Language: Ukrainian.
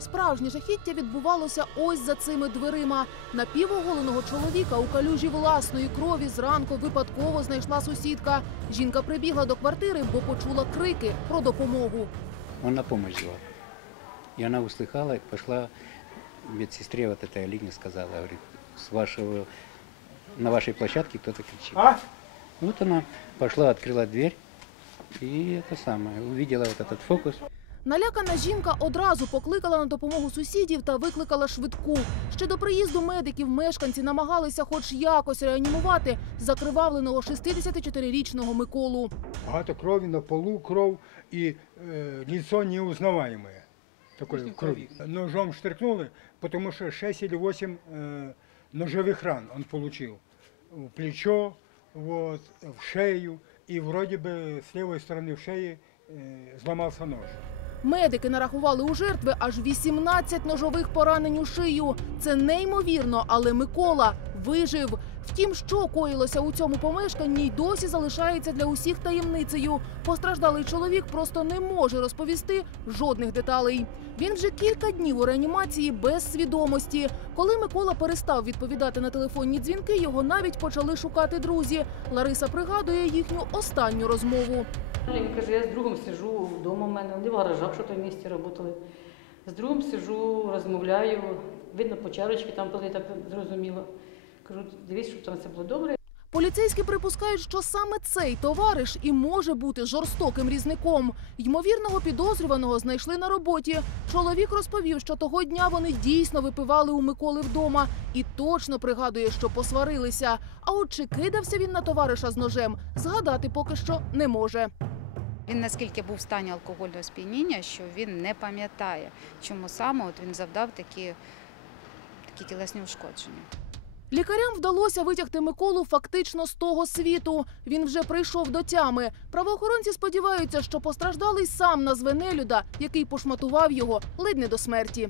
Справжнє жахіття відбувалося ось за цими дверима. Напівоголеного чоловіка у калюжі власної крові зранку випадково знайшла сусідка. Жінка прибігла до квартири, бо почула крики про допомогу. Он на помощь звал. И она услыхала, и пошла медсестре вот этой Алине сказала, говорит, с вашего, на вашей площадке кто-то кричит. Вот она пошла, открыла дверь и это самое, увидела вот этот фокус. Налякана жінка одразу покликала на допомогу сусідів та викликала швидку. Ще до приїзду медиків мешканці намагалися хоч якось реанімувати закривавленого 64-річного Миколу. Багато крові на полу кров і е, лицо неузнаваемое. Такое кровь. Ножом штрикнули, потому что 6 или 8 э, ножевых ран он получил. В плечо, вот, в шею, и вроде бы с левой стороны в шее э, сломался нож. Медики нарахували у жертви аж 18 ножових поранень у шию. Це неймовірно, але Микола вижив. Втім, що коїлося у цьому помешканні, й досі залишається для усіх таємницею. Постраждалий чоловік просто не може розповісти жодних деталей. Він вже кілька днів у реанімації без свідомості. Коли Микола перестав відповідати на телефонні дзвінки, його навіть почали шукати друзі. Лариса пригадує їхню останню розмову. Він каже, я з другом сижу вдома в мене, вони в гаражах, що то в місті працювали. З другом сижу, розмовляю, видно по чарочки там пили, так зрозуміло. Кажу, дивись, щоб там все було добре. Поліцейські припускають, що саме цей товариш і може бути жорстоким різником. Ймовірного підозрюваного знайшли на роботі. Чоловік розповів, що того дня вони дійсно випивали у Миколи вдома і точно пригадує, що посварилися. А от чи кидався він на товариша з ножем, згадати поки що не може. Він наскільки був в стані алкогольного сп'яніння, що він не пам'ятає, чому саме от він завдав такі, такі тілесні ушкодження. Лікарям вдалося витягти Миколу фактично з того світу. Він вже прийшов до тями. Правоохоронці сподіваються, що постраждалий сам назве нелюда, який пошматував його ледь не до смерті.